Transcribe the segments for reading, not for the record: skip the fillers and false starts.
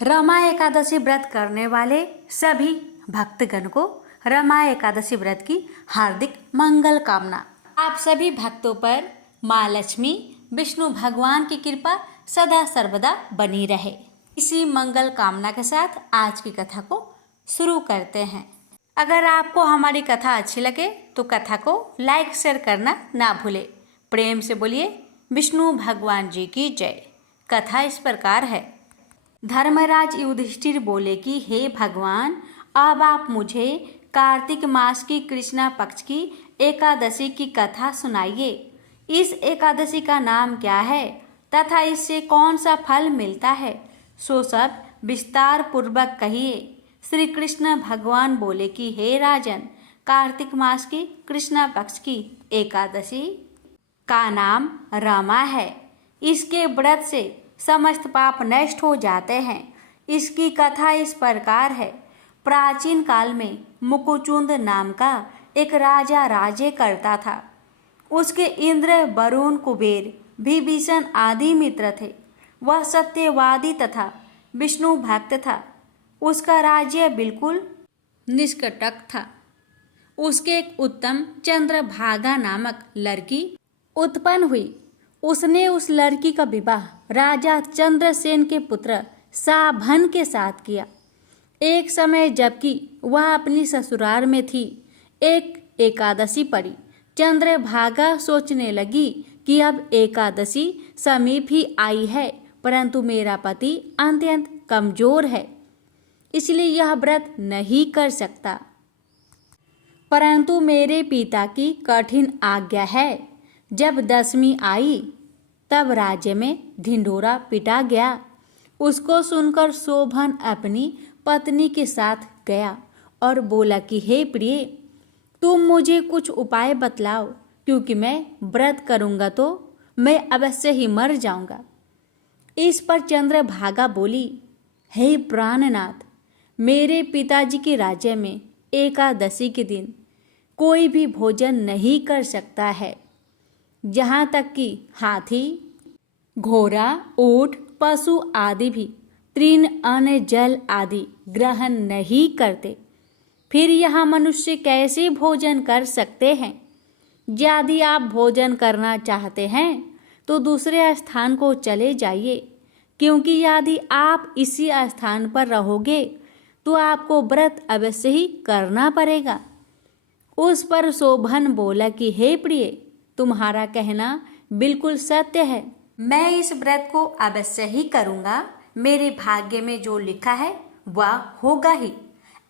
रमा एकादशी व्रत करने वाले सभी भक्तगण को रमा एकादशी व्रत की हार्दिक मंगल कामना। आप सभी भक्तों पर माँ लक्ष्मी विष्णु भगवान की कृपा सदा सर्वदा बनी रहे। इसी मंगल कामना के साथ आज की कथा को शुरू करते हैं। अगर आपको हमारी कथा अच्छी लगे तो कथा को लाइक शेयर करना ना भूले। प्रेम से बोलिए विष्णु भगवान जी की जय। कथा इस प्रकार है। धर्मराज युधिष्ठिर बोले कि हे भगवान, अब आप मुझे कार्तिक मास की कृष्णा पक्ष की एकादशी की कथा सुनाइए। इस एकादशी का नाम क्या है तथा इससे कौन सा फल मिलता है, सो सब विस्तार पूर्वक कहिए। श्री कृष्ण भगवान बोले कि हे राजन, कार्तिक मास की कृष्णा पक्ष की एकादशी का नाम रमा है। इसके व्रत से समस्त पाप नष्ट हो जाते हैं। इसकी कथा इस प्रकार है। प्राचीन काल में मुकुचुंद नाम का एक राजा राज्य करता था। उसके इंद्र, वरुण, कुबेर, विभीषण आदि मित्र थे। वह सत्यवादी तथा विष्णु भक्त था। उसका राज्य बिल्कुल निष्कंटक था। उसके एक उत्तम चंद्रभागा नामक लड़की उत्पन्न हुई। उसने उस लड़की का विवाह राजा चंद्रसेन के पुत्र साभन के साथ किया। एक समय जबकि वह अपनी ससुराल में थी, एक एकादशी पड़ी। चंद्रभागा सोचने लगी कि अब एकादशी समीप ही आई है, परंतु मेरा पति अत्यंत कमजोर है, इसलिए यह व्रत नहीं कर सकता। परंतु मेरे पिता की कठिन आज्ञा है। जब दशमी आई तब राज्य में ढिंढोरा पिटा गया। उसको सुनकर शोभन अपनी पत्नी के साथ गया और बोला कि हे प्रिय, तुम मुझे कुछ उपाय बतलाओ, क्योंकि मैं व्रत करूंगा तो मैं अवश्य ही मर जाऊंगा। इस पर चंद्रभागा बोली, हे प्राणनाथ, मेरे पिताजी के राज्य में एकादशी के दिन कोई भी भोजन नहीं कर सकता है। यहाँ तक कि हाथी, घोड़ा, ऊंट, पशु आदि भी तृण, अन्न, जल आदि ग्रहण नहीं करते। फिर यहाँ मनुष्य कैसे भोजन कर सकते हैं? यदि आप भोजन करना चाहते हैं तो दूसरे स्थान को चले जाइए, क्योंकि यदि आप इसी स्थान पर रहोगे तो आपको व्रत अवश्य ही करना पड़ेगा। उस पर शोभन बोला कि हे प्रिय, तुम्हारा कहना बिल्कुल सत्य है। मैं इस व्रत को अवश्य ही करूंगा। मेरे भाग्य में जो लिखा है वह होगा ही।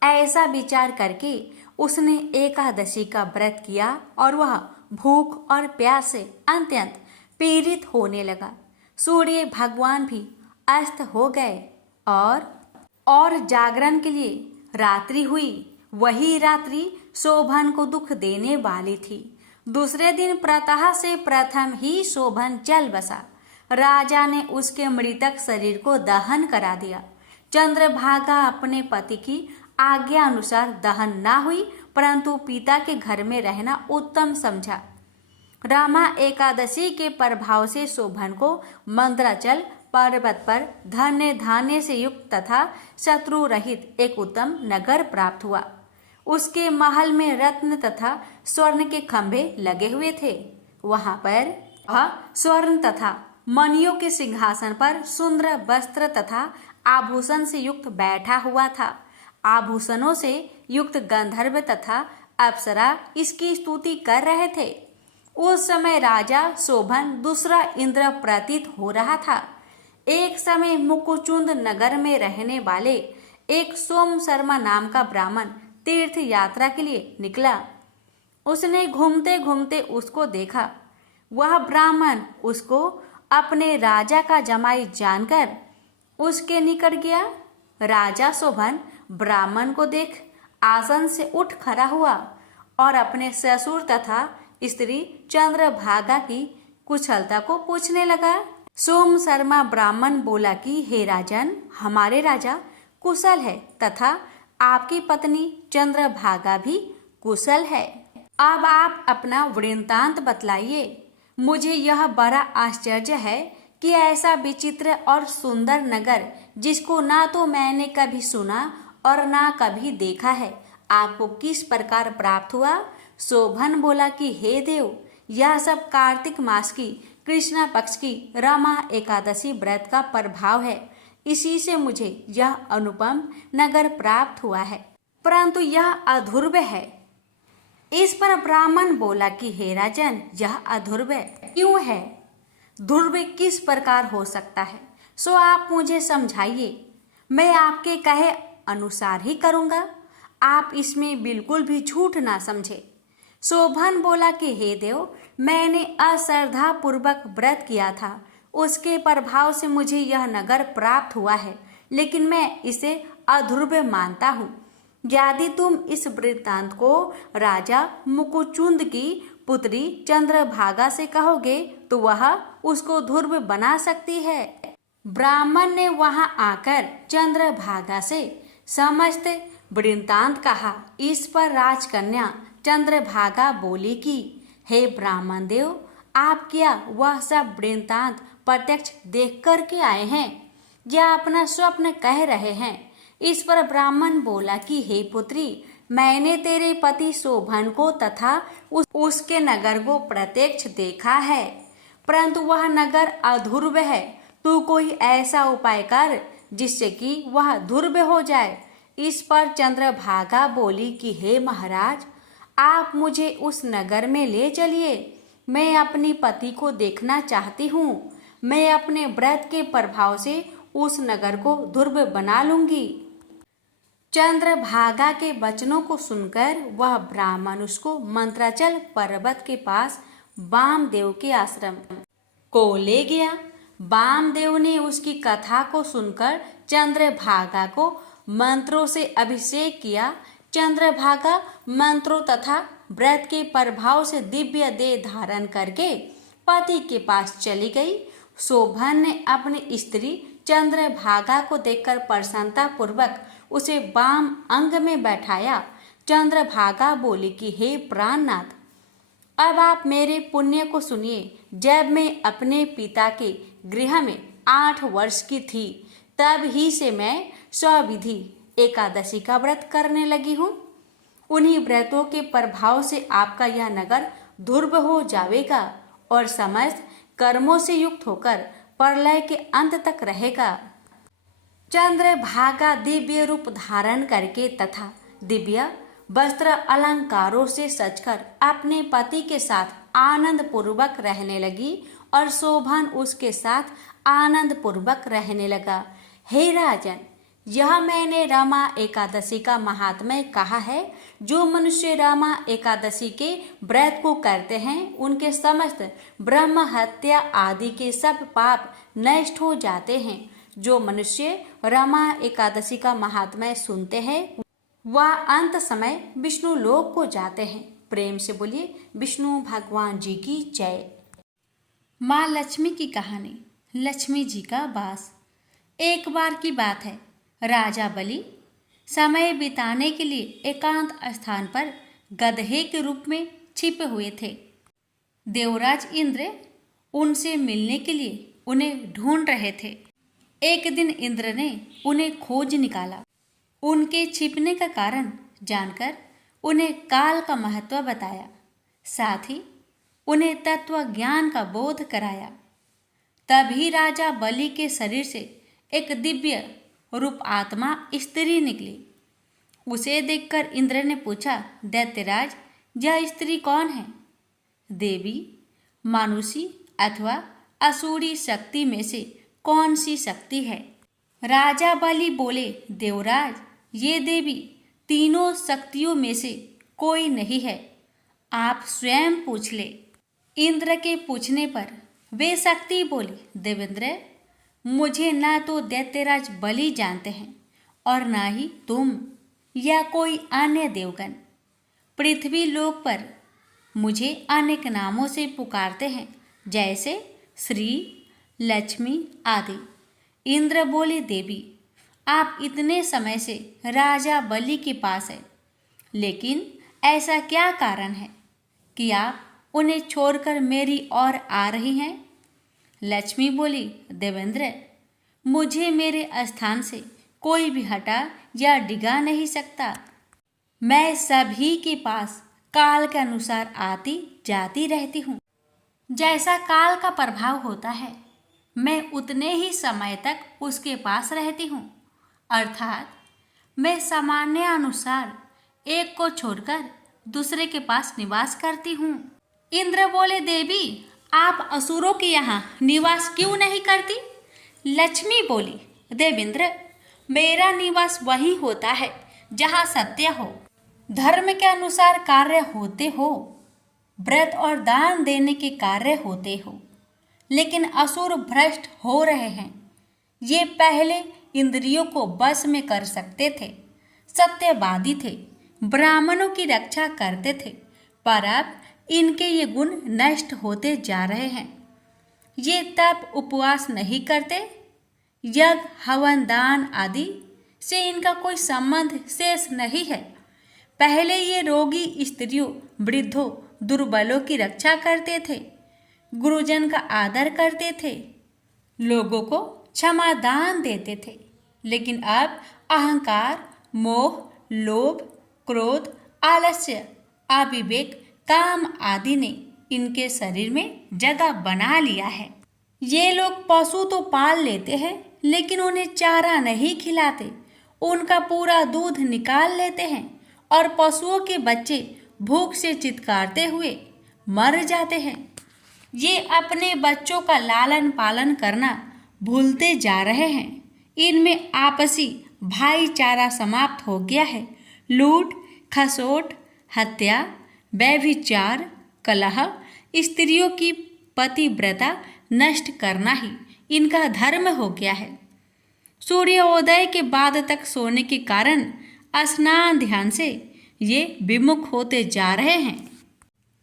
ऐसा विचार करके उसने एकादशी का व्रत किया और वह भूख और प्यास से अत्यंत पीड़ित होने लगा। सूर्य भगवान भी अस्त हो गए और जागरण के लिए रात्रि हुई। वही रात्रि शोभन को दुख देने वाली थी। दूसरे दिन प्रातः से प्रथम ही शोभन चल बसा। राजा ने उसके मृतक शरीर को दहन करा दिया। चंद्रभागा अपने पति की आज्ञा अनुसार दहन न हुई, परंतु पिता के घर में रहना उत्तम समझा। रमा एकादशी के प्रभाव से शोभन को मंदराचल पर्वत पर धन्य धान्य से युक्त तथा शत्रु रहित एक उत्तम नगर प्राप्त हुआ। उसके महल में रत्न तथा स्वर्ण के खंभे लगे हुए थे। वहां पर स्वर्ण तथा मणियों के सिंहासन पर सुंदर वस्त्र तथा आभूषण से युक्त बैठा हुआ था। आभूषणों से युक्त गंधर्व तथा अप्सरा इसकी स्तुति कर रहे थे। उस समय राजा शोभन दूसरा इंद्र प्रतीत हो रहा था। एक समय मुकुचुंद नगर में रहने वाले एक सोम शर्मा नाम का ब्राह्मण तीर्थ यात्रा के लिए निकला। उसने घूमते घूमते उसको देखा। वह ब्राह्मण उसको अपने राजा का जमाई जानकर उसके निकट गया। राजा शोभन ब्राह्मण को देख आसन से उठ खड़ा हुआ और अपने ससुर तथा स्त्री चंद्रभागा की कुशलता को पूछने लगा। सोम शर्मा ब्राह्मण बोला कि हे राजन, हमारे राजा कुशल है तथा आपकी पत्नी चंद्रभागा भी कुशल है। अब आप अपना वृत्तांत बतलाइए। मुझे यह बड़ा आश्चर्य है कि ऐसा विचित्र और सुंदर नगर जिसको ना तो मैंने कभी सुना और ना कभी देखा है, आपको किस प्रकार प्राप्त हुआ? शोभन बोला कि हे देव, यह सब कार्तिक मास की कृष्णा पक्ष की रमा एकादशी व्रत का प्रभाव है। इसी से मुझे यह अनुपम नगर प्राप्त हुआ है, परंतु यह अध्रुव है। इस पर ब्राह्मण बोला कि हे राजन, यह अध्रुव क्यों है? ध्रुव किस प्रकार हो सकता है, सो आप मुझे समझाइए। मैं आपके कहे अनुसार ही करूँगा, आप इसमें बिल्कुल भी झूठ ना समझे। शोभन बोला कि हे देव, मैंने अश्रद्धा पूर्वक व्रत किया था, उसके प्रभाव से मुझे यह नगर प्राप्त हुआ है, लेकिन मैं इसे अध्रुव मानता हूँ। यदि तुम इस वृत्तांत को राजा मुकुचुंद की पुत्री चंद्रभागा से कहोगे तो वह उसको ध्रुव बना सकती है। ब्राह्मण ने वहां आकर चंद्रभागा से समस्त वृत्तांत कहा। इस पर राजकन्या चंद्रभागा बोली कि हे ब्राह्मण देव, आप क्या वह सब वृत्तांत प्रत्यक्ष देख कर के आए हैं या अपना स्वप्न कह रहे हैं? इस पर ब्राह्मण बोला कि हे पुत्री, मैंने तेरे पति शोभन को तथा उसके नगर को प्रत्यक्ष देखा है, परंतु वह नगर अध्रुव है। तू कोई ऐसा उपाय कर जिससे कि वह ध्रुव हो जाए। इस पर चंद्रभागा बोली कि हे महाराज, आप मुझे उस नगर में ले चलिए, मैं अपनी पति को देखना चाहती हूँ। मैं अपने व्रत के प्रभाव से उस नगर को ध्रुव बना लूंगी। चंद्रभागा के वचनों को सुनकर वह ब्राह्मण उसको मंत्राचल पर्वत के पास वामदेव के आश्रम को ले गया। वामदेव ने उसकी कथा को सुनकर चंद्रभागा को मंत्रों से अभिषेक किया। चंद्रभागा मंत्रों तथा व्रत के प्रभाव से दिव्य देह धारण करके पति के पास चली गई। शोभन ने अपनी स्त्री चंद्रभागा को देखकर प्रसन्नता पूर्वक उसे वाम अंग में बैठाया। चंद्रभागा बोली कि हे प्राणनाथ, अब आप मेरे पुण्य को सुनिए। जब मैं अपने पिता के गृह में 8 वर्ष की थी, तब ही से मैं स्वविधि एकादशी का व्रत करने लगी हूँ। उन्हीं व्रतों के प्रभाव से आपका यह नगर ध्रुव हो जाएगा और समस्त कर्मों से युक्त होकर प्रलय के अंत तक रहेगा। चंद्रभागा दिव्य रूप धारण करके तथा दिव्य वस्त्र अलंकारों से सजकर अपने पति के साथ आनंद पूर्वक रहने लगी और शोभन उसके साथ आनंद पूर्वक रहने लगा। हे राजन, यह मैंने रमा एकादशी का महात्म्य कहा है। जो मनुष्य रमा एकादशी के व्रत को करते हैं, उनके समस्त ब्रह्म हत्या आदि के सब पाप नष्ट हो जाते हैं। जो मनुष्य रमा एकादशी का महात्म्य सुनते हैं, वह अंत समय विष्णु लोक को जाते हैं। प्रेम से बोलिए विष्णु भगवान जी की जय। माँ लक्ष्मी की कहानी, लक्ष्मी जी का वास। एक बार की बात है, राजा बलि समय बिताने के लिए एकांत स्थान पर गधे के रूप में छिपे हुए थे। देवराज इंद्र उनसे मिलने के लिए उन्हें ढूंढ रहे थे। एक दिन इंद्र ने उन्हें खोज निकाला। उनके छिपने का कारण जानकर उन्हें काल का महत्व बताया, साथ ही उन्हें तत्व ज्ञान का बोध कराया। तभी राजा बलि के शरीर से एक दिव्य रूप आत्मा स्त्री निकली। उसे देखकर इंद्र ने पूछा, दैत्यराज, यह स्त्री कौन है? देवी, मानुषी अथवा असुरी शक्ति में से कौन सी शक्ति है? राजा बलि बोले, देवराज, ये देवी तीनों शक्तियों में से कोई नहीं है, आप स्वयं पूछ ले। इंद्र के पूछने पर वे शक्ति बोली, देवेंद्र, मुझे ना तो दैत्यराज बलि जानते हैं और ना ही तुम या कोई अन्य देवगण। पृथ्वी लोक पर मुझे अनेक नामों से पुकारते हैं, जैसे श्री, लक्ष्मी आदि। इंद्र बोले, देवी, आप इतने समय से राजा बलि के पास है, लेकिन ऐसा क्या कारण है कि आप उन्हें छोड़कर मेरी ओर आ रही हैं? लक्ष्मी बोली, देवेंद्र, मुझे मेरे स्थान से कोई भी हटा या डिगा नहीं सकता। मैं सभी के पास काल के अनुसार आती जाती रहती हूँ। जैसा काल का प्रभाव होता है, मैं उतने ही समय तक उसके पास रहती हूँ। अर्थात मैं सामान्य अनुसार एक को छोड़कर दूसरे के पास निवास करती हूँ। इंद्र बोले, देवी, आप असुरों के यहाँ निवास क्यों नहीं करती? लक्ष्मी बोली, देवेंद्र, मेरा निवास वहीं होता है जहाँ सत्य हो, धर्म के अनुसार कार्य होते हो, व्रत और दान देने के कार्य होते हो। लेकिन असुर भ्रष्ट हो रहे हैं। ये पहले इंद्रियों को बस में कर सकते थे, सत्यवादी थे, ब्राह्मणों की रक्षा करते थे, पर अब इनके ये गुण नष्ट होते जा रहे हैं। ये तप उपवास नहीं करते, यज्ञ हवन दान आदि से इनका कोई संबंध शेष नहीं है। पहले ये रोगी स्त्रियों, वृद्धों, दुर्बलों की रक्षा करते थे, गुरुजन का आदर करते थे, लोगों को क्षमा दान देते थे। लेकिन अब अहंकार, मोह, लोभ, क्रोध, आलस्य, अविवेक, काम आदि ने इनके शरीर में जगह बना लिया है। ये लोग पशु तो पाल लेते हैं, लेकिन उन्हें चारा नहीं खिलाते। उनका पूरा दूध निकाल लेते हैं और पशुओं के बच्चे भूख से चित्कारते हुए मर जाते हैं। ये अपने बच्चों का लालन पालन करना भूलते जा रहे हैं। इनमें आपसी भाईचारा समाप्त हो गया है। लूट, खसोट, हत्या, व्यभिचार, कलह, स्त्रियों की पतिव्रता नष्ट करना ही इनका धर्म हो गया है। सूर्योदय के बाद तक सोने के कारण स्नान ध्यान से ये विमुख होते जा रहे हैं।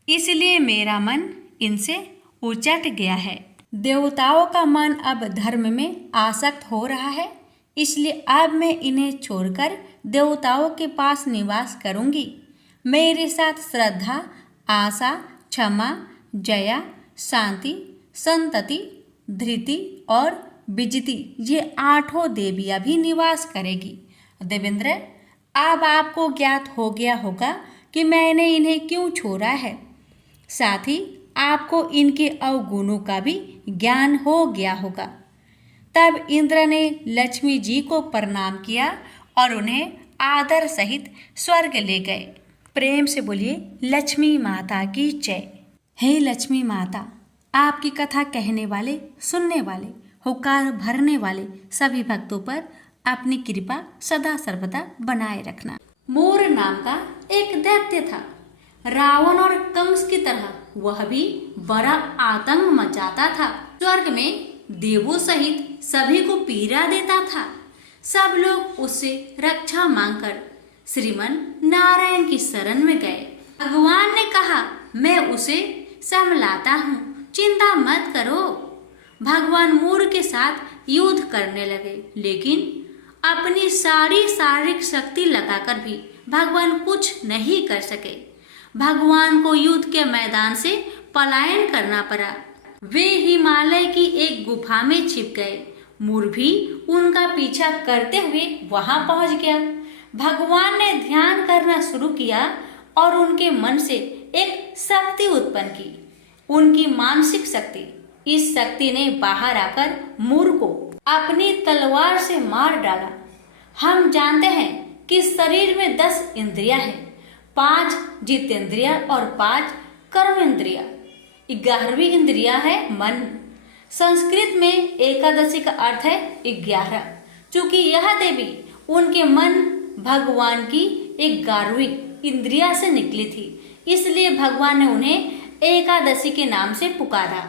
इसलिए मेरा मन इनसे उचट गया है। देवताओं का मन अब धर्म में आसक्त हो रहा है, इसलिए अब मैं इन्हें छोड़कर देवताओं के पास निवास करूंगी। मेरे साथ श्रद्धा, आशा, क्षमा, जया, शांति, संतति, धृति और विजिति, ये 8 देवियां भी निवास करेगी। देवेंद्र, अब आपको ज्ञात हो गया होगा कि मैंने इन्हें क्यों छोड़ा है। साथ ही आपको इनके अवगुणों का भी ज्ञान हो गया होगा। तब इंद्र ने लक्ष्मी जी को प्रणाम किया और उन्हें आदर सहित स्वर्ग ले गए। प्रेम से बोलिए, लक्ष्मी माता की जय। हे लक्ष्मी माता, आपकी कथा कहने वाले, सुनने वाले, हुक्कार भरने वाले सभी भक्तों पर अपनी कृपा सदा सर्वदा बनाए रखना। मोर नाम का एक दैत्य था। रावण और कंस की तरह वह भी बड़ा आतंक मचाता था। स्वर्ग में देवों सहित सभी को पीड़ा देता था। सब लोग उससे रक्षा मांगकर श्रीमन नारायण की शरण में गए। भगवान ने कहा, मैं उसे संभलाता हूँ, चिंता मत करो। भगवान मोर के साथ युद्ध करने लगे, लेकिन अपनी सारी शारीरिक शक्ति लगाकर भी भगवान कुछ नहीं कर सके। भगवान को युद्ध के मैदान से पलायन करना पड़ा। वे हिमालय की एक गुफा में छिप गए। मोर भी उनका पीछा करते हुए वहां पहुंच गया। भगवान ने ध्यान करना शुरू किया और उनके मन से एक शक्ति उत्पन्न की, उनकी मानसिक शक्ति। इस शक्ति ने बाहर आकर मोर को अपनी तलवार से मार डाला। हम जानते हैं कि शरीर में 10 इंद्रियां हैं, 5 जितेंद्रिया और 5 कर्म इंद्रिया। 11वीं इंद्रिया है मन। संस्कृत में एकादशी का अर्थ है 11। चूंकि यह देवी उनके मन भगवान की 11वीं इंद्रिया से निकली थी, इसलिए भगवान ने उन्हें एकादशी के नाम से पुकारा।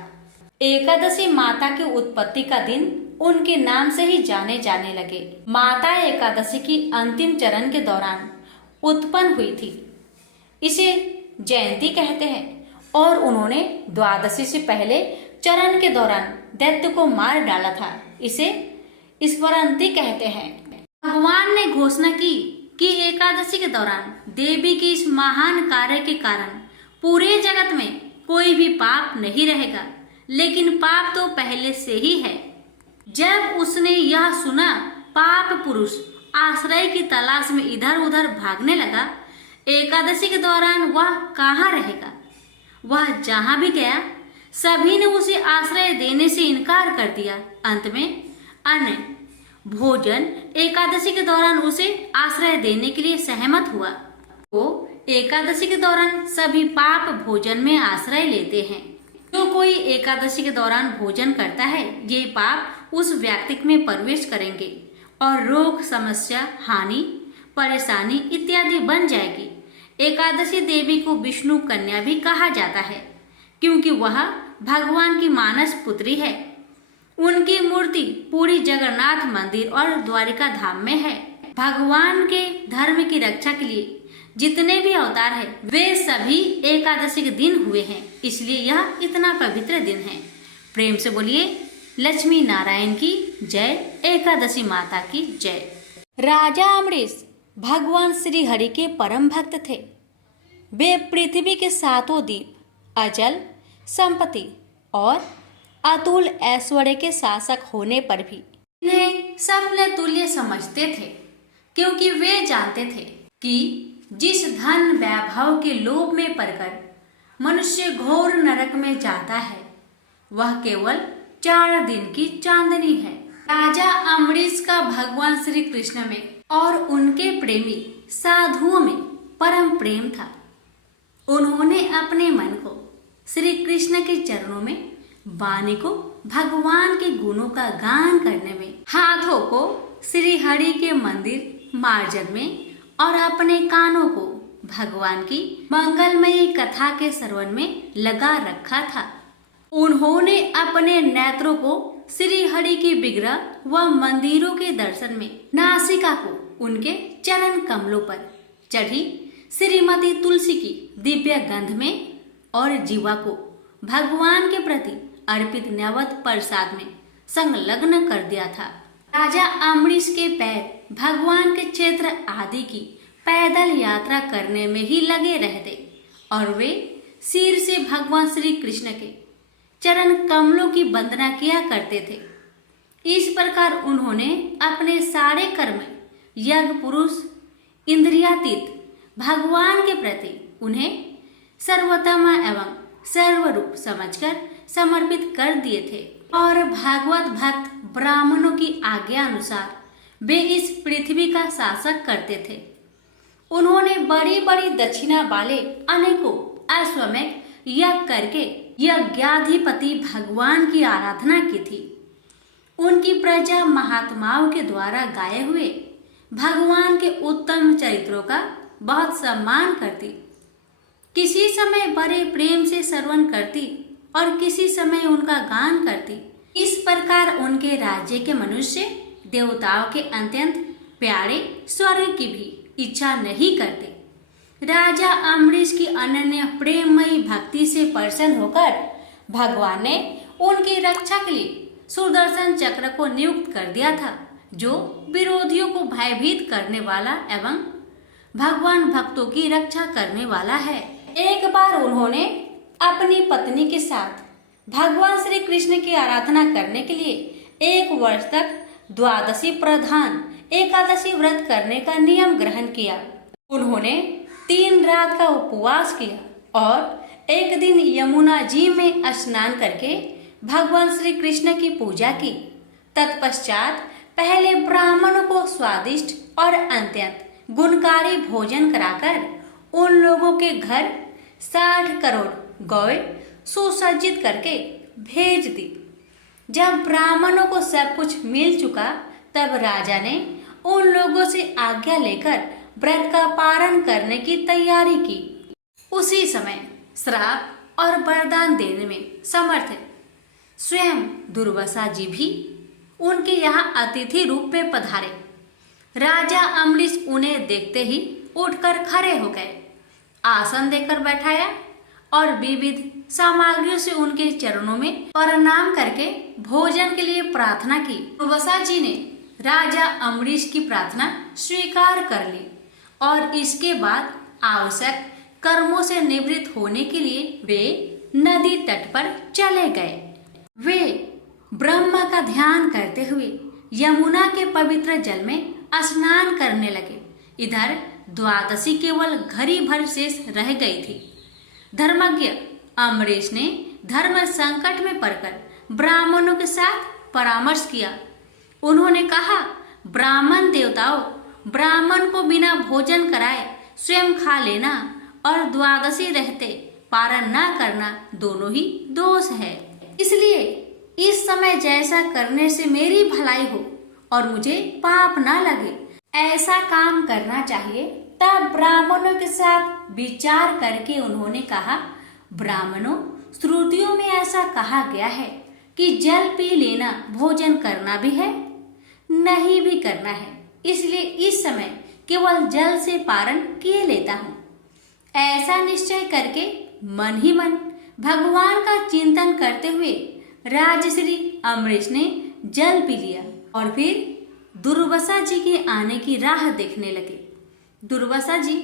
एकादशी माता की उत्पत्ति का दिन उनके नाम से ही जाने जाने लगे। माता एकादशी की अंतिम चरण के दौरान उत्पन्न हुई थी, इसे जयंती कहते हैं। और उन्होंने द्वादशी से पहले चरण के दौरान दैत्य को मार डाला था, इसे स्मरणती कहते हैं। भगवान ने घोषणा की कि एकादशी के दौरान देवी की इस महान कार्य के कारण पूरे जगत में कोई भी पाप नहीं रहेगा। लेकिन पाप तो पहले से ही है। जब उसने यह सुना, पाप पुरुष आश्रय की तलाश में इधर उधर भागने लगा। एकादशी के दौरान वह कहाँ रहेगा? वह जहाँ भी गया, सभी ने उसे आश्रय देने से इनकार कर दिया। अंत में अन्य भोजन एकादशी के दौरान उसे आश्रय देने के लिए सहमत हुआ। वो एकादशी के दौरान सभी पाप भोजन में आश्रय लेते हैं। जो कोई एकादशी के दौरान भोजन करता है, ये पाप उस व्यक्ति में प्रवेश करेंगे और रोग, समस्या, हानि, परेशानी इत्यादि बन जाएगी। एकादशी देवी को विष्णु कन्या भी कहा जाता है, क्योंकि वह भगवान की मानस पुत्री है। उनकी मूर्ति पूरी जगन्नाथ मंदिर और द्वारिका धाम में है। भगवान के धर्म की रक्षा के लिए जितने भी अवतार हैं, वे सभी एकादशी के दिन हुए हैं, इसलिए यह इतना पवित्र दिन है। प्रेम से बोलिए लक्ष्मी नारायण की जय, एकादशी माता की जय। राजा अमरीश भगवान श्री हरि के परम भक्त थे। वे पृथ्वी के सातों द्वीप, अचल संपत्ति और अतुल ऐश्वर्य के शासक होने पर भी इन्हें सपने तुल्य समझते थे, क्योंकि वे जानते थे कि जिस धन वैभव के लोभ में पड़कर मनुष्य घोर नरक में जाता है, वह केवल 4 दिन की चांदनी है। राजा अमरीश का भगवान श्री कृष्ण में और उनके प्रेमी साधुओं में परम प्रेम था। उन्होंने अपने मन को श्री कृष्ण के चरणों में, वाणी को भगवान के गुणों का गान करने में, हाथों को श्री हरि के मंदिर मार्जन में और अपने कानों को भगवान की मंगलमयी कथा के श्रवण में लगा रखा था। उन्होंने अपने नेत्रों को श्री हरि की विग्रह व मंदिरों के दर्शन में, नासिका को उनके चरण कमलों पर चढ़ी श्रीमती तुलसी की दिव्य गंध में और जीवा को भगवान के प्रति अर्पित नैवेद्य प्रसाद में संलग्न कर दिया था। राजा अमरीश के पैर भगवान के क्षेत्र आदि की पैदल यात्रा करने में ही लगे रहते और वे सिर से भगवान श्री कृष्ण के चरण कमलों की वंदना किया करते थे। इस प्रकार उन्होंने अपने सारे कर्म यज्ञ पुरुष इंद्रियातीत भगवान के प्रति उन्हें सर्वोत्तम एवं सर्वरूप समझकर समर्पित कर दिए थे और भागवत भक्त ब्राह्मणों की आज्ञा अनुसार वे इस पृथ्वी का शासक करते थे। उन्होंने बड़ी बड़ी दक्षिणा वाले अनेकों अश्वमेध यज्ञ करके यज्ञाधिपति भगवान की आराधना की थी। उनकी प्रजा महात्माओं के द्वारा गाए हुए भगवान के उत्तम चरित्रों का बहुत सम्मान करती। किसी समय बड़े प्रेम से श्रवण करती और किसी समय उनका गान करती। इस प्रकार उनके राज्य के मनुष्य देवताओं के अत्यंत प्यारे स्वर्ग की भी इच्छा नहीं करते। राजा अमरीश की अनन्य प्रेममयी भक्ति से प्रसन्न होकर भगवान ने उनकी रक्षा के लिए सुदर्शन चक्र को नियुक्त कर दिया था, जो विरोधियों को भयभीत करने वाला एवं भगवान भक्तों की रक्षा करने वाला है। एक बार उन्होंने अपनी पत्नी के साथ भगवान श्री कृष्ण की आराधना करने के लिए 1 वर्ष तक द्वादशी प्रधान एकादशी व्रत करने का नियम ग्रहण किया। उन्होंने 3 रात का उपवास किया और एक दिन यमुना जी में स्नान करके भगवान श्री कृष्ण की पूजा की। तत्पश्चात पहले ब्राह्मणों को स्वादिष्ट और अत्यंत गुणकारी भोजन कराकर उन लोगों के घर 60 करोड़ गौएं सुसज्जित करके भेज दी। जब ब्राह्मणों को सब कुछ मिल चुका, तब राजा ने उन लोगों से आज्ञा लेकर व्रत का पारण करने की तैयारी की। उसी समय श्राप और वरदान देने में समर्थ स्वयं दुर्वासा जी भी उनके यहाँ अतिथि रूप में पधारे। राजा अमरीश उन्हें देखते ही उठकर खड़े हो गए, आसन देकर बैठाया और विविध सामग्रियों से उनके चरणों में प्रणाम करके भोजन के लिए प्रार्थना की। दुर्वासा जी ने राजा अमरीश की प्रार्थना स्वीकार कर ली और इसके बाद आवश्यक कर्मों से निवृत्त होने के लिए वे नदी तट पर चले गए। वे ब्रह्मा का ध्यान करते हुए यमुना के पवित्र जल में स्नान करने लगे। इधर द्वादशी केवल घड़ी भर शेष रह गई थी। धर्मज्ञ अम्बरीश ने धर्म संकट में पड़कर ब्राह्मणों के साथ परामर्श किया। उन्होंने कहा, ब्राह्मण देवताओं, ब्राह्मण को बिना भोजन कराए स्वयं खा लेना और द्वादशी रहते पारण न करना दोनों ही दोष है। इसलिए इस समय जैसा करने से मेरी भलाई हो और मुझे पाप ना लगे, ऐसा काम करना चाहिए। तब ब्राह्मणों के साथ विचार करके उन्होंने कहा, ब्राह्मणों, श्रुतियों में ऐसा कहा गया है कि जल पी लेना भोजन करना भी है, नहीं भी करना है। इसलिए इस समय केवल जल से पारण किए लेता हूँ। ऐसा निश्चय करके मन ही मन भगवान का चिंतन करते हुए राजश्री अम्बरीश ने जल पी लिया और फिर दुर्वासा जी के आने की राह देखने लगे। दुर्वासा जी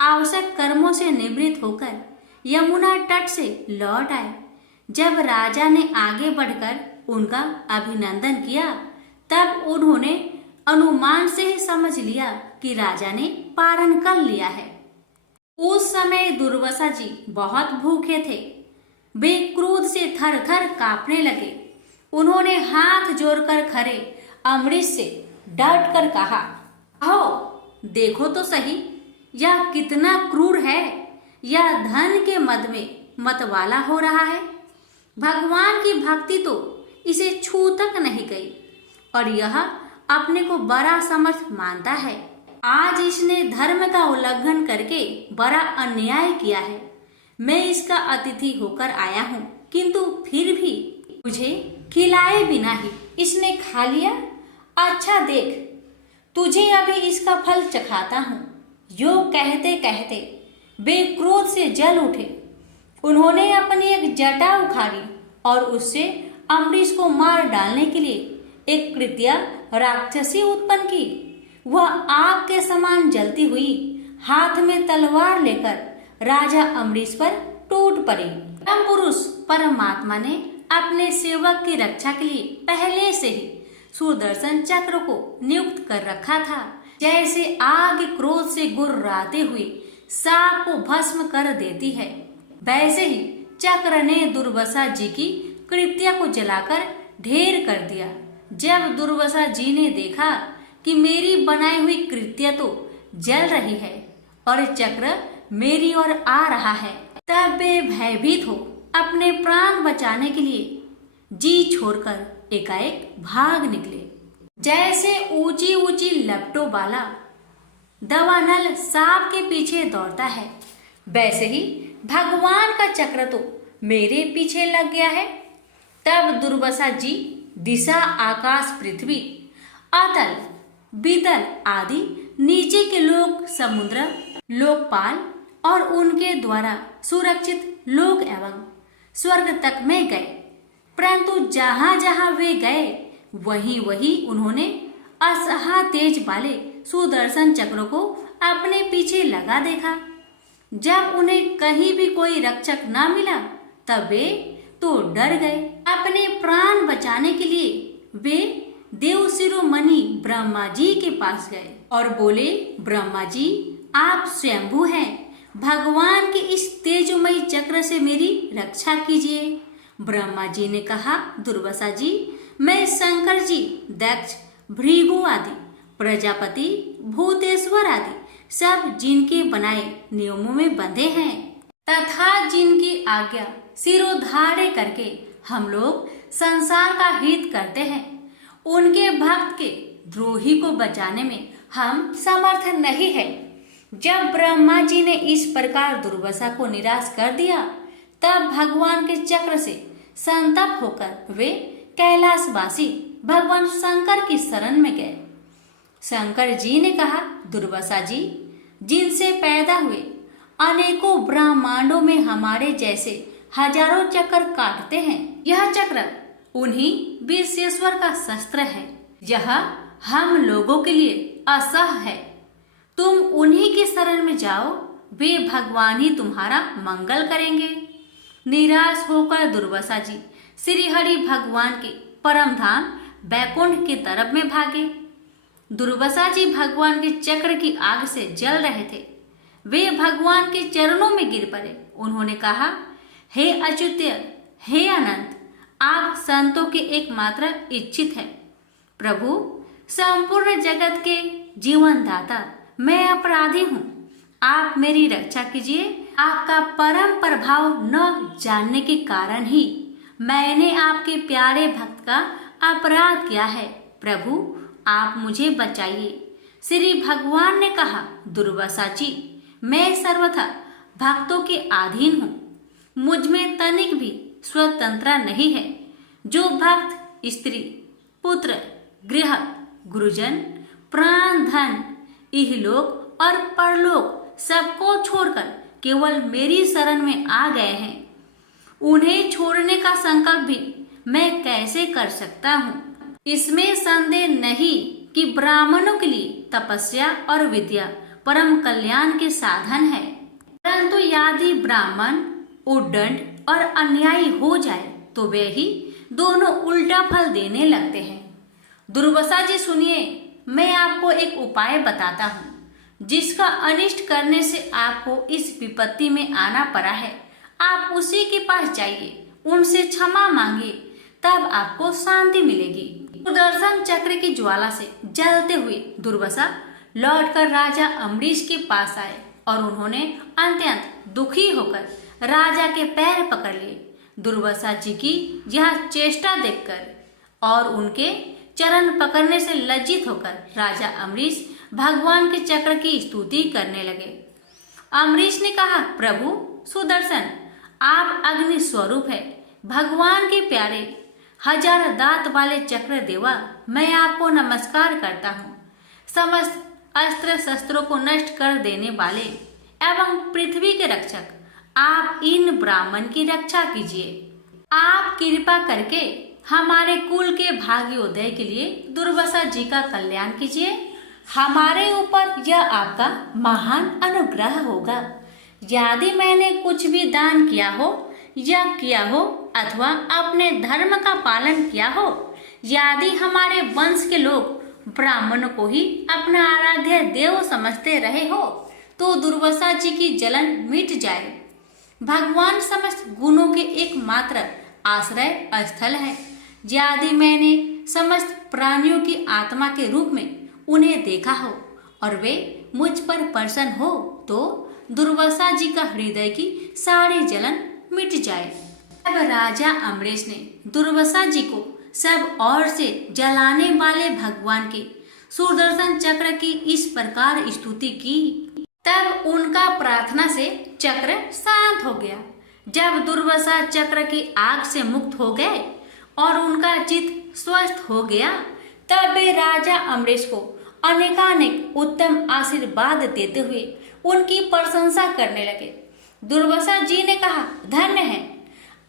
आवश्यक कर्मों से निवृत्त होकर यमुना तट से लौट आए। जब राजा ने आगे बढ़कर उनका अभिनंदन किया, तब उन्होंने अनुमान से ही समझ लिया कि राजा ने पारण कर लिया है। उस समय दुर्वासा जी बहुत भूखे थे। वे क्रोध से थर थर कांपने लगे। उन्होंने हाथ जोड़कर खड़े अम्बरीश से डट कर कहा, आओ देखो तो सही, यह कितना क्रूर है। यह धन के मद में मतवाला हो रहा है। भगवान की भक्ति तो इसे छू तक नहीं गई और यह अपने को बड़ा समर्थ मानता है। आज इसने धर्म का उल्लंघन करके बड़ा अन्याय किया है। मैं इसका अतिथि होकर आया हूँ, किंतु फिर भी मुझे खिलाए बिना ही इसने खा लिया। अच्छा देख, तुझे अभी इसका फल चखाता हूँ। यो कहते कहते वे क्रोध से जल उठे। उन्होंने अपनी एक जटा उखाड़ी और उससे अम्बरीश को मार डालने के लिए एक कृत्या राक्षसी उत्पन्न की। वह आग के समान जलती हुई हाथ में तलवार लेकर राजा अम्बरीश पर टूट पड़ी। परम पुरुष परमात्मा ने अपने सेवक की रक्षा के लिए पहले से ही सुदर्शन चक्र को नियुक्त कर रखा था। जैसे आग क्रोध से गुर्राते हुए सांप को भस्म कर देती है, वैसे ही चक्र ने दुर्वासा जी की कृत्या को जलाकर ढेर कर दिया। जब दुर्वासा जी ने देखा कि मेरी बनाई हुई कृत्या तो जल रही है और चक्र मेरी ओर आ रहा है, तब वे भयभीत हो अपने प्राण बचाने के लिए जी छोड़कर एकाएक भाग निकले। जैसे ऊंची ऊंची लपटों वाला दवानल सांप के पीछे दौड़ता है, वैसे ही भगवान का चक्र तो मेरे पीछे लग गया है। तब दुर्वासा जी दिशा, आकाश, पृथ्वी, अतल, बीतल आदि नीचे के लोक, समुद्र, लोकपाल और उनके द्वारा सुरक्षित लोक एवं स्वर्ग तक में गए। परंतु जहां जहां वे गए वहीं वहीं उन्होंने असहा तेज वाले सुदर्शन चक्र को अपने पीछे लगा देखा। जब उन्हें कहीं भी कोई रक्षक न मिला, तब वे तो डर गए। अपने प्राण बचाने के लिए वे देव शिरोमणि ब्रह्मा जी के पास गए और बोले, ब्रह्मा जी, आप स्वयंभू हैं, भगवान के इस तेजोमयी चक्र से मेरी रक्षा कीजिए। ब्रह्मा जी ने कहा, दुर्वासा जी, मैं शंकर जी, दक्ष, भृगु आदि, प्रजापति, भूतेश्वर आदि सब जिनके बनाए नियमों में बंधे हैं तथा जिनकी आज्ञा सिरोधार्य करके हम लोग संसार का हित करते हैं, उनके भक्त के द्रोही को बचाने में हम समर्थ नहीं है। जब ब्रह्मा जी ने इस प्रकार दुर्वासा को निराश कर दिया, तब भगवान के चक्र से संतप्त होकर वे कैलाशवासी भगवान शंकर की शरण में गए। शंकर जी ने कहा, दुर्वासा जी, जिनसे पैदा हुए अनेकों ब्रह्मांडों में हमारे जैसे हजारों चक्र काटते हैं, यह चक्र उन्हीं विश्वेश्वर का शस्त्र है। यह हम लोगों के लिए असह है। तुम उन्हीं के शरण में जाओ, वे भगवान ही तुम्हारा मंगल करेंगे। निराश होकर दुर्वासा जी श्री हरि भगवान के परम धाम बैकुंठ की तरफ में भागे। दुर्वासा जी भगवान के चक्र की आग से जल रहे थे। वे भगवान के चरणों में गिर पड़े। उन्होंने कहा, हे अच्युत्य, हे अनंत, आप संतों के एकमात्र इच्छित हैं। प्रभु, संपूर्ण जगत के जीवन दाता, मैं अपराधी हूँ, आप मेरी रक्षा कीजिए। आपका परम प्रभाव न जानने के कारण ही मैंने आपके प्यारे भक्त का अपराध किया है। प्रभु, आप मुझे बचाइए। श्री भगवान ने कहा, दुर्वासा जी, मैं सर्वथा भक्तों के अधीन हूँ। मुझ में तनिक भी स्वतंत्रता नहीं है। जो भक्त स्त्री, पुत्र, गृह, गुरुजन, प्राण, धन, इहलोक और परलोक सबको छोड़कर केवल मेरी शरण में आ गए हैं, उन्हें छोड़ने का संकल्प भी मैं कैसे कर सकता हूँ? इसमें संदेह नहीं कि ब्राह्मणों के लिए तपस्या और विद्या परम कल्याण के साधन है, परंतु यदि ब्राह्मण उद्दंड और अन्यायी हो जाए तो वे ही दोनों उल्टा फल देने लगते हैं। दुर्वासा जी सुनिए, मैं आपको एक उपाय बताता हूँ जिसका अनिष्ट करने से आपको इस विपत्ति में आना पड़ा है। आप उसी के पास जाइए, उनसे क्षमा मांगिए, तब आपको शांति मिलेगी। सुदर्शन चक्र की ज्वाला से जलते हुए दुर्वासा लौटकर राजा अम्बरीश के पास आए और उन्होंने अत्यंत दुखी होकर राजा के पैर पकड़ लिए। दुर्वासा जी की यह चेष्टा देखकर और उनके चरण पकड़ने से लज्जित होकर राजा अम्बरीश भगवान के चक्र की स्तुति करने लगे। अम्बरीश ने कहा, प्रभु सुदर्शन, आप अग्नि स्वरूप है, भगवान के प्यारे, हजार दांत वाले चक्र देवा, मैं आपको नमस्कार करता हूँ। समस्त अस्त्र शस्त्रों को नष्ट कर देने वाले एवं पृथ्वी के रक्षक, आप इन ब्राह्मण की रक्षा कीजिए। आप कृपा करके हमारे कुल के भाग्योदय के लिए दुर्वासा जी का कल्याण कीजिए। हमारे ऊपर यह आपका महान अनुग्रह होगा। यदि मैंने कुछ भी दान किया हो या किया हो अथवा अपने धर्म का पालन किया हो, यदि हमारे वंश के लोग ब्राह्मणों को ही अपना आराध्य देव समझते रहे हो, तो दुर्वासा जी की जलन मिट जाए। भगवान समस्त गुणों के एकमात्र आश्रय स्थल है। यदि मैंने समस्त प्राणियों की आत्मा के रूप में उन्हें देखा हो और वे मुझ पर प्रसन्न हो, तो दुर्वासा जी का हृदय की सारी जलन मिट जाए। अब राजा अम्बरीश ने दुर्वासा जी को सब ओर से जलाने वाले भगवान के सुदर्शन चक्र की इस प्रकार स्तुति की। तब उनका प्रार्थना से चक्र शांत हो गया। जब दुर्वासा चक्र की आग से मुक्त हो गए और उनका चित्त स्वस्थ हो गया, तब वे राजा अम्बरीश को अनेकानेक उत्तम आशीर्वाद देते हुए उनकी प्रशंसा करने लगे। दुर्वासा जी ने कहा, धन्य है,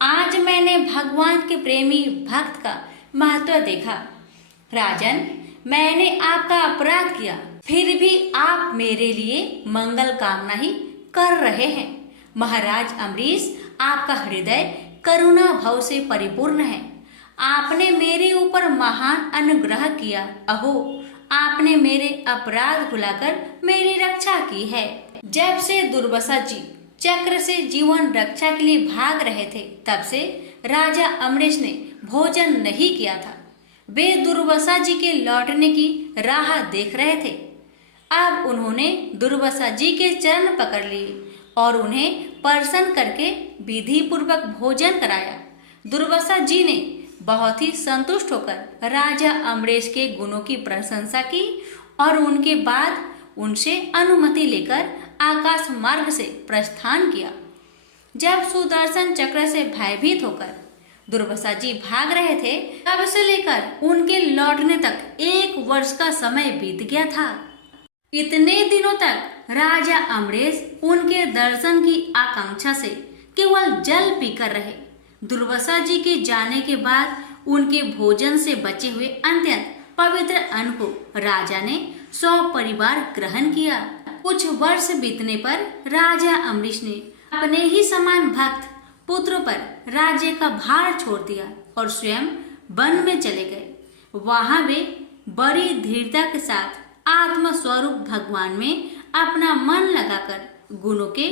आज मैंने भगवान के प्रेमी भक्त का महत्व देखा। राजन, मैंने आपका अपराध किया, फिर भी आप मेरे लिए मंगल कामना ही कर रहे हैं। महाराज अम्बरीश, आपका हृदय करुणा भाव से परिपूर्ण है। आपने मेरे ऊपर महान अनुग्रह किया। अहो, आपने मेरे अपराध भुलाकर मेरी रक्षा की है। जब से दुर्वासा जी चक्र से जीवन रक्षा के लिए भाग रहे थे, तब से राजा अम्बरीश ने भोजन नहीं किया था। वे दुर्वासा जी के लौटने की राह देख रहे थे। अब उन्होंने दुर्वासा जी के चरण पकड़ लिए और उन्हें प्रसन्न करके विधि पूर्वक भोजन कराया। दुर्वासा जी ने बहुत ही संतुष्ट होकर राजा अम्बरीश के गुणों की प्रशंसा की और उनके बाद उनसे अनुमति लेकर आकाश मार्ग से प्रस्थान किया। जब सुदर्शन चक्र से भयभीत होकर दुर्वासा जी भाग रहे थे, तब से लेकर उनके लौटने तक 1 वर्ष का समय बीत गया था। इतने दिनों तक राजा अम्बरीश उनके दर्शन की आकांक्षा से केवल जल पीकर रहे। दुर्वासा जी के जाने के बाद उनके भोजन से बचे हुए अत्यंत पवित्र अन्न को राजा ने सपरिवार ग्रहण किया। कुछ वर्ष बीतने पर राजा अम्बरीश ने अपने ही समान भक्त पुत्र पर राज्य का भार छोड़ दिया। और स्वयं वन में चले गए। वहां वे बड़ी धीरता के साथ आत्म स्वरूप भगवान में अपना मन लगाकर गुणों के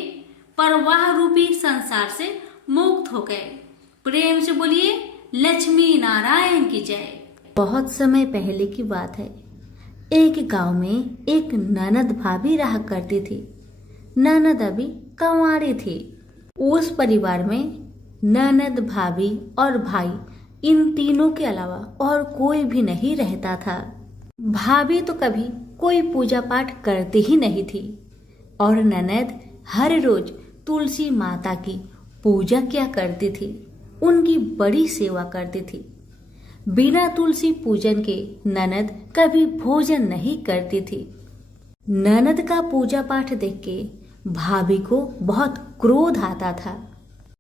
प्रवाह रूपी संसार से मुक्त हो गए। प्रेम से बोलिए लक्ष्मी नारायण की जय। बहुत समय पहले की बात है। एक गांव में एक ननद भाभी रहा करती थी। ननद अभी कंवारी थी। उस परिवार में ननद, भाभी और भाई, इन तीनों के अलावा और कोई भी नहीं रहता था। भाभी तो कभी कोई पूजा पाठ करती ही नहीं थी और ननद हर रोज तुलसी माता की पूजा किया करती थी, उनकी बड़ी सेवा करती थी। बिना तुलसी पूजन के ननद कभी भोजन नहीं करती थी। ननद का पूजा पाठ देख के भाभी को बहुत क्रोध आता था।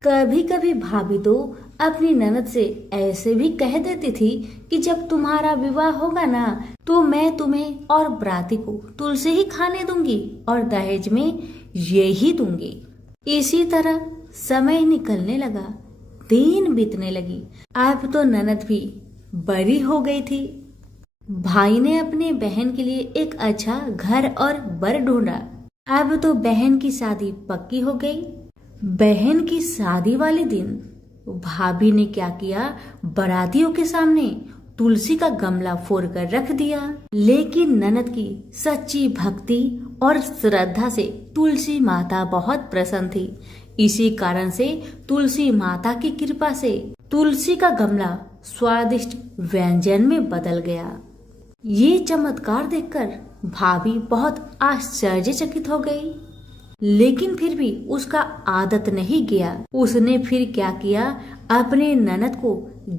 कभी कभी भाभी तो अपनी ननद से ऐसे भी कह देती थी कि जब तुम्हारा विवाह होगा ना तो मैं तुम्हें और बराती को तुलसी ही खाने दूंगी और दहेज में यही दूंगी। इसी तरह समय निकलने लगा, दिन बीतने लगी। अब तो ननद भी बड़ी हो गई थी। भाई ने अपने बहन के लिए एक अच्छा घर और वर ढूंढा। अब तो बहन की शादी पक्की हो गई। बहन की शादी वाले दिन भाभी ने क्या किया, बारातियों के सामने तुलसी का गमला फोड़कर रख दिया। लेकिन ननद की सच्ची भक्ति और श्रद्धा से तुलसी माता बहुत प्रसन्न थी। इसी कारण से तुलसी माता की कृपा से तुलसी का गमला स्वादिष्ट व्यंजन में बदल गया। ये चमत्कार देखकर भाभी बहुत आश्चर्यचकित हो गई। लेकिन फिर भी उसका आदत नहीं गया। उसने फिर क्या किया, अपने ननद को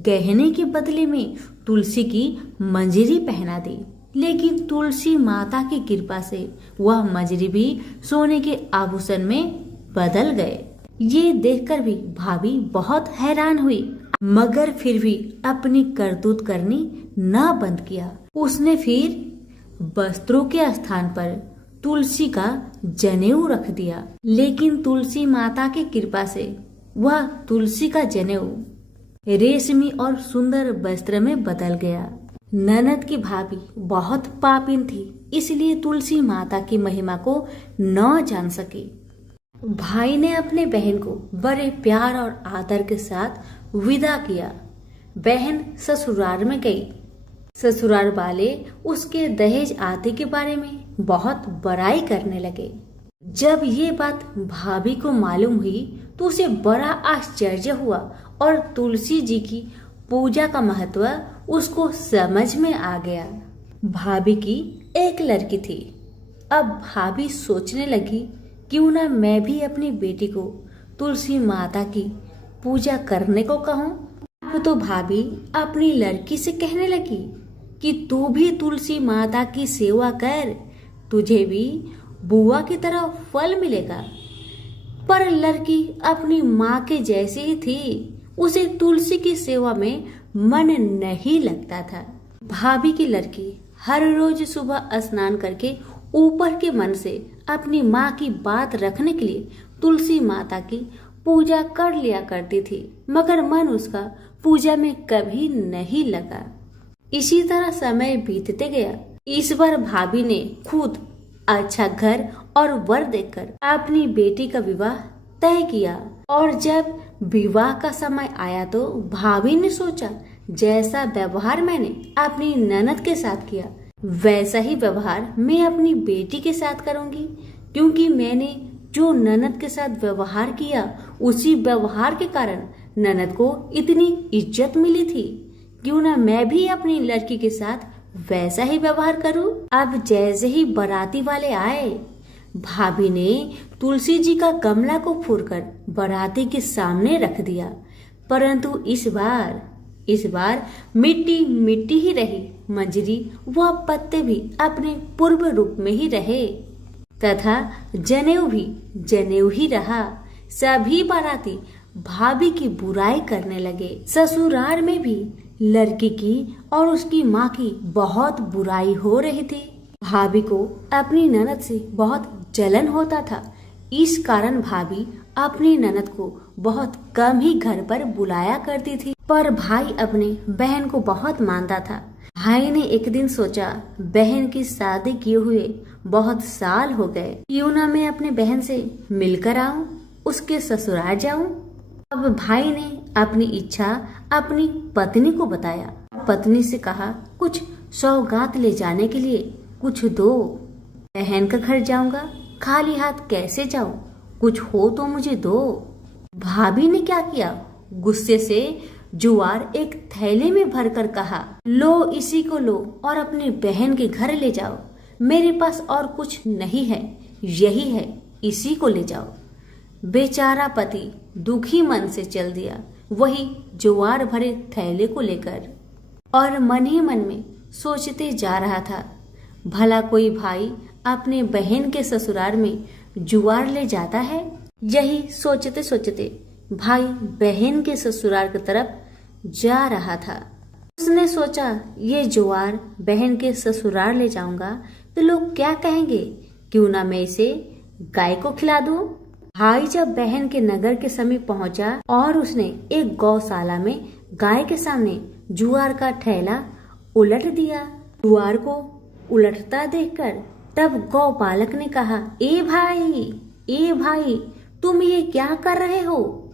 गहने के बदले में तुलसी की मंजरी पहना दी। लेकिन तुलसी माता की कृपा से वह मंजरी भी सोने के आभूषण में बदल गए। ये देखकर भी भाभी बहुत हैरान हुई, मगर फिर भी अपनी करतूत करनी ना बंद किया। उसने फिर वस्त्रों के स्थान पर तुलसी का जनेऊ रख दिया। लेकिन तुलसी माता की कृपा से वह तुलसी का जनेऊ रेशमी और सुंदर वस्त्र में बदल गया। ननद की भाभी बहुत पापिन थी, इसलिए तुलसी माता की महिमा को न जान सकी। भाई ने अपने बहन को बड़े प्यार और आदर के साथ विदा किया। बहन ससुराल में गई। ससुराल वाले उसके दहेज आदि के बारे में बहुत बड़ाई करने लगे। जब ये बात भाभी को मालूम हुई तो उसे बड़ा आश्चर्य हुआ और तुलसी जी की पूजा का महत्व उसको समझ में आ गया। भाभी की एक लड़की थी। अब भाभी सोचने लगी, क्यों ना मैं भी अपनी बेटी को तुलसी माता की पूजा करने को कहूँ। अब तो भाभी अपनी लड़की से कहने लगी कि तू भी तुलसी माता की सेवा कर, तुझे भी बुआ की तरह फल मिलेगा। पर लड़की अपनी माँ के जैसी ही थी, उसे तुलसी की सेवा में मन नहीं लगता था। भाभी की लड़की हर रोज सुबह स्नान करके ऊपर के मन से अपनी माँ की बात रखने के लिए तुलसी माता की पूजा कर लिया करती थी, मगर मन उसका पूजा में कभी नहीं लगा। इसी तरह समय बीतते गया। इस बार भाभी ने खुद अच्छा घर और वर देखकर अपनी बेटी का विवाह तय किया। और जब विवाह का समय आया तो भाभी ने सोचा, जैसा व्यवहार मैंने अपनी ननद के साथ किया वैसा ही व्यवहार मैं अपनी बेटी के साथ करूंगी, क्योंकि मैंने जो ननद के साथ व्यवहार किया उसी व्यवहार के कारण ननद को इतनी इज्जत मिली थी। क्यों ना मैं भी अपनी लड़की के साथ वैसा ही व्यवहार करूं। अब जैसे ही बाराती वाले आए, भाभी ने तुलसी जी का गमला को फोड़कर बाराती के सामने रख दिया। परंतु इस बार मिट्टी मिट्टी ही रही। मंजरी व पत्ते भी अपने पूर्व रूप में ही रहे तथा जनेऊ भी जनेऊ ही रहा। सभी बाराती भाभी की बुराई करने लगे। ससुराल में भी लड़की की और उसकी माँ की बहुत बुराई हो रही थी। भाभी को अपनी ननद से बहुत जलन होता था, इस कारण भाभी अपनी ननद को बहुत कम ही घर पर बुलाया करती थी। पर भाई अपने बहन को बहुत मानता था। भाई ने एक दिन सोचा, बहन की शादी किए हुए बहुत साल हो गए, क्यों ना मैं अपने बहन से मिलकर आऊं, उसके ससुराल जाऊं। अब भाई ने अपनी इच्छा अपनी पत्नी को बताया। पत्नी से कहा, कुछ सौगात ले जाने के लिए कुछ दो। बहन का घर जाऊंगा, खाली हाथ कैसे जाऊं, कुछ हो तो मुझे दो। भाभी ने क्या किया, गुस्से से जुआर एक थैले में भरकर कहा, लो इसी को लो और अपनी बहन के घर ले जाओ। मेरे पास और कुछ नहीं है, यही है, इसी को ले जाओ। बेचारा पति दुखी मन से चल दिया वही जुआर भरे थैले को लेकर, और मन ही मन में सोचते जा रहा था, भला कोई भाई अपने बहन के ससुराल में जुआर ले जाता है। यही सोचते सोचते भाई बहन के ससुराल की तरफ जा रहा था। उसने सोचा, ये जुआर बहन के ससुराल ले जाऊंगा तो लोग क्या कहेंगे, क्यों ना मैं इसे गाय को खिला दूं। भाई जब बहन के नगर के समीप पहुंचा और उसने एक गौशाला में गाय के सामने जुआर का थैला उलट दिया। जुआर को उलटता देखकर तब गौपालक ने कहा, ए भाई, तुम ये क्या कर रहे हो?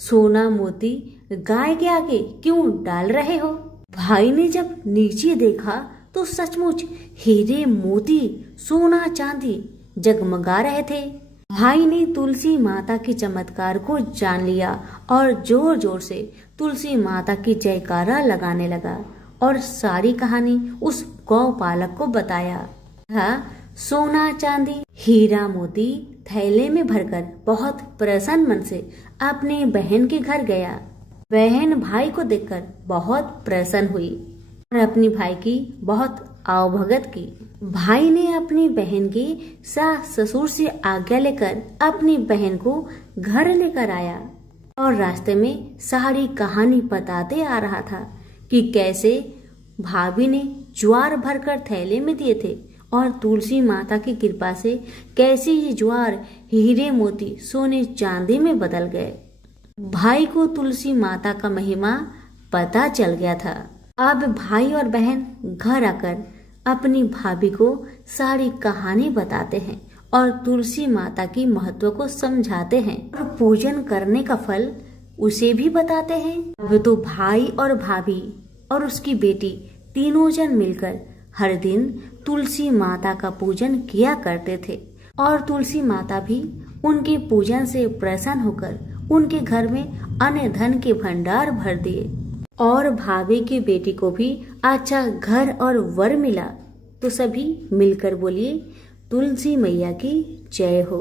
सोना मोती गाय के आगे क्यों डाल रहे हो? भाई ने जब नीचे देखा तो सचमुच हीरे मोती सोना चांदी जगमगा रहे थे। भाई ने तुलसी माता के चमत्कार को जान लिया और जोर जोर से तुलसी माता की जयकारा लगाने लगा और सारी कहानी उस गौपालक को बताया। सोना चांदी हीरा मोती थैले में भरकर बहुत प्रसन्न मन से अपने बहन के घर गया। बहन भाई को देखकर बहुत प्रसन्न हुई और अपनी भाई की बहुत आवभगत की। भाई ने अपनी बहन के सास ससुर से आज्ञा लेकर अपनी बहन को घर लेकर आया और रास्ते में सारी कहानी बताते आ रहा था कि कैसे भाभी ने ज्वार भरकर थैले में दिए थे और तुलसी माता की कृपा से कैसे ये ज्वार हीरे मोती सोने चांदी में बदल गए। भाई को तुलसी माता का महिमा पता चल गया था। अब भाई और बहन घर आकर अपनी भाभी को सारी कहानी बताते हैं और तुलसी माता की महत्व को समझाते हैं और पूजन करने का फल उसे भी बताते हैं। अब तो भाई और भाभी और उसकी बेटी तीनों जन मिलकर हर दिन तुलसी माता का पूजन किया करते थे और तुलसी माता भी उनके पूजन से प्रसन्न होकर उनके घर में अन्न धन के भंडार भर दिए और भाभी की बेटी को भी अच्छा घर और वर मिला। तो सभी मिलकर बोलिए, तुलसी मैया की जय हो।